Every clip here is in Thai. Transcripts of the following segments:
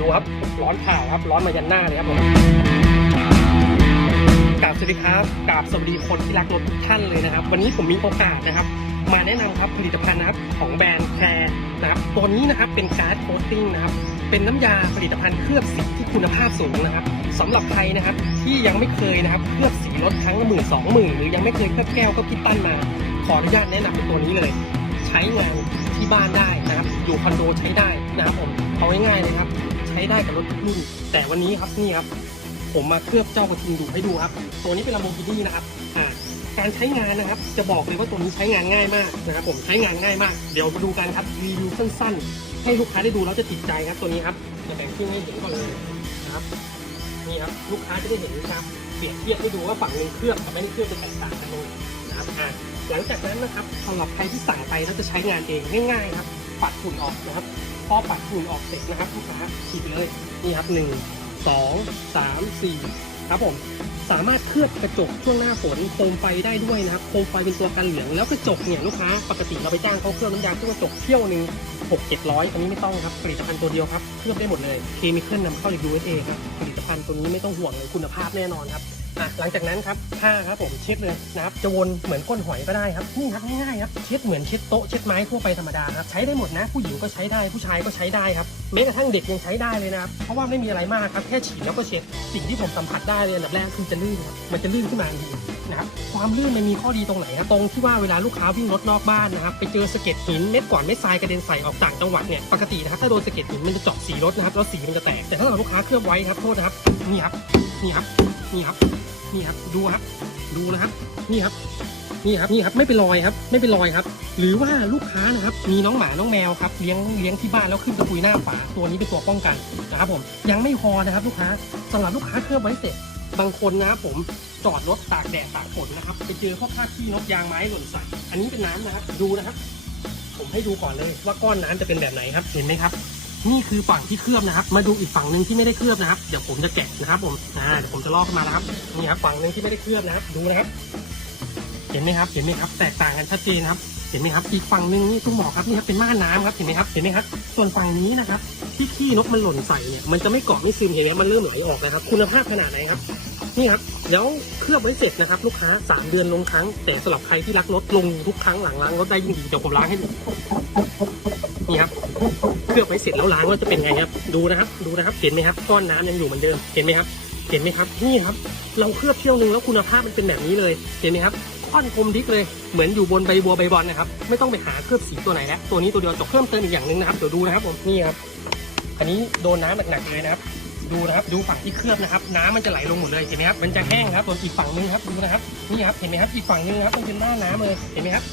ดูครับร้อนผ่าครับร้อนมายันหน้าเลยครับผมกราบสวัสดีครับกราบสวัสดีคนที่รักรถทุกท่านเลยนะครับ วันนี้ผมมีโอกาสนะครับ มาแนะนำครับผลิตภัณฑ์นะครับของแบรนด์แคร์นะครับตัวนี้นะครับเป็นการ์ดโคตติ้งนะครับเป็นน้ำยาผลิตภัณฑ์เคลือบสีที่คุณภาพสูงนะครับสำหรับใครนะครับที่ยังไม่เคยนะครับเคลือบสีรถครั้งละหมื่นสองหมื่นหรือยังไม่เคยเคลือบแก้วก็คิดตั้นมา ขออนุญาตแนะนำเป็นตัวนี้เลย ใช้งานที่บ้านได้นะครับ อยู่คอนโดใช้ได้นะครับผมเอาง่ายๆเลยครับ ใช้ได้กับรถทุกรุ่น แต่วันนี้ครับนี่ครับ ผมมาเคลือบเจ้ากระทิงดูให้ดูครับ ตัวนี้เป็นลำโพงกินี่นะครับอ่าการใช้งานนะครับ จะบอกเลยว่าตัวนี้ใช้งานง่ายมากนะครับ ผมใช้งานง่ายมาก เดี๋ยวมาดูกันครับรีวิวสั้นๆ ให้ลูกค้าได้ดูแล้วจะติดใจครับตัวนี้ครับจะแบ่งครึ่งให้เห็นก่อนเลยนะครับนี่ครับลูกค้าจะได้เห็นนะครับเปรียบเทียบให้ดูว่าฝั่งหนึงเคลือบกับไม่ได้เคลือบจะแตกต่างกันเลยนะครับหลังจากนั้นนะครับสำหรับใครที่สั่งไปแล้วจะใช้งานเองง่ายๆครับ ปัดฝุ่นออกนะครับ พอปัดฝุ่นออกเสร็จนะครับลูกค้าฉีดเลยนี่ครับหนึ่งสองสามสี่ครับผมสามารถเคลือบกระจกช่วงหน้าฝนโคมไฟได้ด้วยนะครับโคมไฟเป็นตัวกันเหลืองแล้วกระจกเนี่ยลูกค้าปกติเราไปจ้างเขาเคลือบน้ำยาเคลือบกระจกเที่ยวหนึ่งหกเจ็ดร้อยอันนี้ไม่ต้องครับผลิตภัณฑ์ตัวเดียวครับเคลือบได้หมดเลยเคมีเคลือบนำเข้าจาก USA ครับผลิตภัณฑ์ตัวนี้ไม่ต้องห่วงเลยคุณภาพแน่นอนครับ อะหลังจากนั้นครับผ้าครับผมเช็ดเลยนะครับจะวนเหมือนก้นหอยก็ได้ครับนี่ครับง่ายๆครับเช็ดเหมือนเช็ดโต๊ะเช็ดไม้ทั่วไปธรรมดาครับใช้ได้หมดนะ ผู้หญิงก็ใช้ได้ผู้ชายก็ใช้ได้ครับแม้กระทั่งเด็กยังใช้ได้เลยนะครับเพราะว่าไม่มีอะไรมากครับแค่ฉีดแล้วก็เช็ดสิ่งที่ผมสัมผัสได้เลยอันดับแรกคือจะลื่นครับมันจะลื่นขึ้นมาทันทีนะครับความลื่นมันมีข้อดีตรงไหนครับตรงที่ว่าเวลาลูกค้าวิ่งรถนอกบ้านนะครับไปเจอสะเก็ดหินเม็ดก่อนเม็ดทรายกระเด็นใส่ออกต่างจังหวัดเนี่ยปกตินะครับถ้าโดนสะเก็ดหินมันจะเจาะสีรถนะครับแล้วสีมันจะแตกแต่ถ้าเราลูกค้าเคลือบไว้ครับโทษนะครับนี่ครับนี่ครับนี่ครับ นี่ครับดูครับ ดูนะครับ นี่ครับ นี่ครับนี่ครับไม่เป็นรอยครับ ไม่เป็นรอยครับ หรือว่าลูกค้านะครับ มีน้องหมาน้องแมวครับเลี้ยงเลี้ยงที่บ้านแล้วขึ้นตะปุยหน้าฝาตัวนี้เป็นตัวป้องกันนะครับผมยังไม่พอนะครับ ลูกค้าสำหรับลูกค้าเคลือบไว้เสร็จบางคนนะครับผมจอดรถตากแดดตากฝนนะครับไปเจอพวกผ้าขี้นกยางไม้หล่นใส่อันนี้เป็นน้ำนะครับ ดูนะครับ ผมให้ดูก่อนเลยว่าก้อนน้ำจะเป็นแบบไหนครับเห็นไหมครับ นี่คือฝั่งที่เคลือบนะครับ มาดูอีกฝั่งหนึ่งที่ไม่ได้เคลือบนะครับ เดี๋ยวผมจะแกะนะครับ ผมอ่าเดี๋ยวผมจะลอกขึ้นมานะครับ นี่ครับฝั่งหนึ่งที่ไม่ได้เคลือบนะครับ ดูนะครับ เห็นไหมครับ เห็นไหมครับ แตกต่างกันชัดเจนครับ เห็นไหมครับ อีกฝั่งหนึ่งนี่ต้องบอกครับนี่ครับเป็นม่านน้ำครับ เห็นไหมครับ เห็นไหมครับ ส่วนฝั่งนี้นะครับ ที่ขี้นกมันหล่นใส่เนี่ย มันจะไม่เกาะไม่ซึมเห็นไหมมันเริ่มไหลออกแล้วครับ คุณภาพขนาดไหนครับนี่ครับแล้วเคลือบไว้เสร็จนะครับ ลูกค้า 3 เดือนลงครั้ง แต่สำหรับใครที่รักรถลงทุกครั้งหลังล้างรถได้ยิ่งดีเดี๋ยวผมล้างให้ดู นี่ครับเคลือบไว้เสร็จแล้วล้างว่าจะเป็นไงครับ ดูนะครับดูนะครับเห็นไหมครับก้อนน้ำยังอยู่เหมือนเดิมเห็นไหมครับ เห็นไหมครับนี่ครับ เราเคลือบเที่ยวนึงแล้วคุณภาพมันเป็นแบบนี้เลยเห็นไหมครับค่อนคมดิกเลยเหมือนอยู่บนใบบัวใบบอลนะครับไม่ต้องไปหาเคลือบสีตัวไหนแล้วตัวนี้ตัวเดียวจบเพิ่มเติมอีกอย่างหนึ่งนะครับเดี๋ยวดูนะครับผมนี่ครับอันนี้โดนน้ำหนักๆเลยนะครับดูนะครับดูฝั่งที่เคลือบนะครับ น้ำมันจะไหลลงหมดเลยเห็นไหมครับมันจะแห้งครับส่วนอีกฝั่งนึงครับดูนะครับนี่ครับเห็นไหมครับอีกฝั่งนึงครับมันเป็นหน้าน้ำเลยเห็นไหมครับ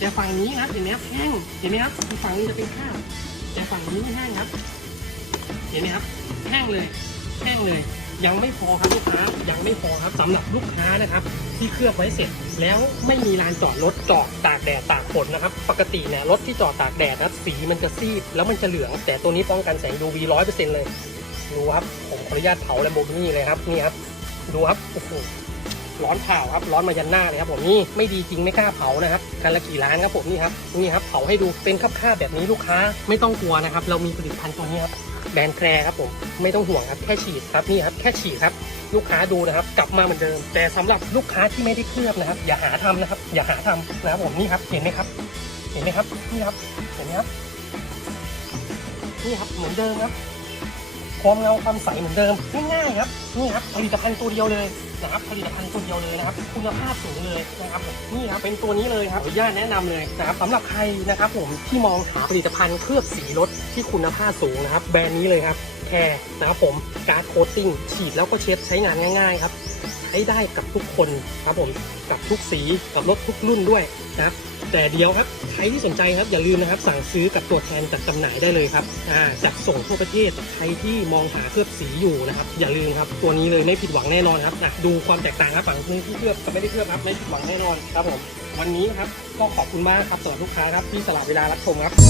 แต่ฝั่งนี้นะเห็นไหมครับแห้งเห็นไหมครับฝั่งนึงจะเป็นข้าวแต่ฝั่งนี้ไม่แห้งครับ เห็นไหมครับ แห้งเลยแห้งเลย ยังไม่พอครับลูกค้ายังไม่พอครับสำหรับลูกค้านะครับ ที่เคลือบไว้เสร็จ แล้วไม่มีลานจอดรถจอดตากแดดตากฝนนะครับ ปกติเนี่ยรถที่จอดตากแดดนะสีมันจะซีดแล้วมันจะเหลือง แต่ตัวนี้ป้องกันแสง UV ร้อยเปอร์เซ็นต์เลยดูครับผมขออนุญาตเผาแลมโบกินี่เลยครับนี่ครับดูครับโอ้โห ร้อนเผาครับร้อนมายันหน้าเลยครับผมนี่ไม่ดีจริงไม่กล้าเผานะครับกันละกี่ล้านครับผมนี่ครับนี่ครับเผาให้ดูเป็นคราบๆแบบนี้ลูกค้าไม่ต้องกลัวนะครับ เรามีผลิตภัณฑ์ตัวนี้ครับแบรนด์แคร์ครับผมไม่ต้องห่วงครับแค่ฉีดครับนี่ครับแค่ฉีดครับลูกค้าดูนะครับ กลับมาเหมือนเดิม แต่สำหรับลูกค้าที่ไม่ได้เคลือบนะครับ อย่าหาทำนะครับ อย่าหาทำนะครับผมนี่ครับเห็นไหมครับ เห็นไหมครับนี่ครับเห็นไหมครับนี่ครับเหมือนเดิมครับความเงาความใสเหมือนเดิมง่ายๆครับนี่ครับผลิตภัณฑ์ตัวเดียวเลย นะครับผลิตภัณฑ์ตัวเดียวเลยนะครับ คุณภาพสูงเลยนะครับนี่ครับเป็นตัวนี้เลยครับขออนุญาตแนะนำเลยนะครับสำหรับใครนะครับผมที่มองหาผลิตภัณฑ์เคลือบสีรถที่คุณภาพสูงนะครับ แบรนด์นี้เลยครับแคร์นะครับผมการ์ดโคตติ้งฉีดแล้วก็เช็ดใช้งานง่าย ๆ ครับ ใช้ได้กับทุกคนครับผมกับทุกสีกับรถทุกรุ่นด้วยนะครับแต่เดียวครับใครที่สนใจครับอย่าลืมนะครับสั่งซื้อกับตัวแทนจัดจำหน่ายได้เลยครับอ่าจัดส่งทั่วประเทศใครที่มองหาเคลือบสีอยู่นะครับ อย่าลืมครับตัวนี้เลยไม่ผิดหวังแน่นอนครับดูความแตกต่างครับฝั่งนึงที่เคลือบกับไม่ได้เคลือบครับไม่ผิดหวังแน่นอนครับผมวันนี้ครับก็ขอบคุณมากครับสำหรับลูกค้าครับที่สละเวลารับชมครับ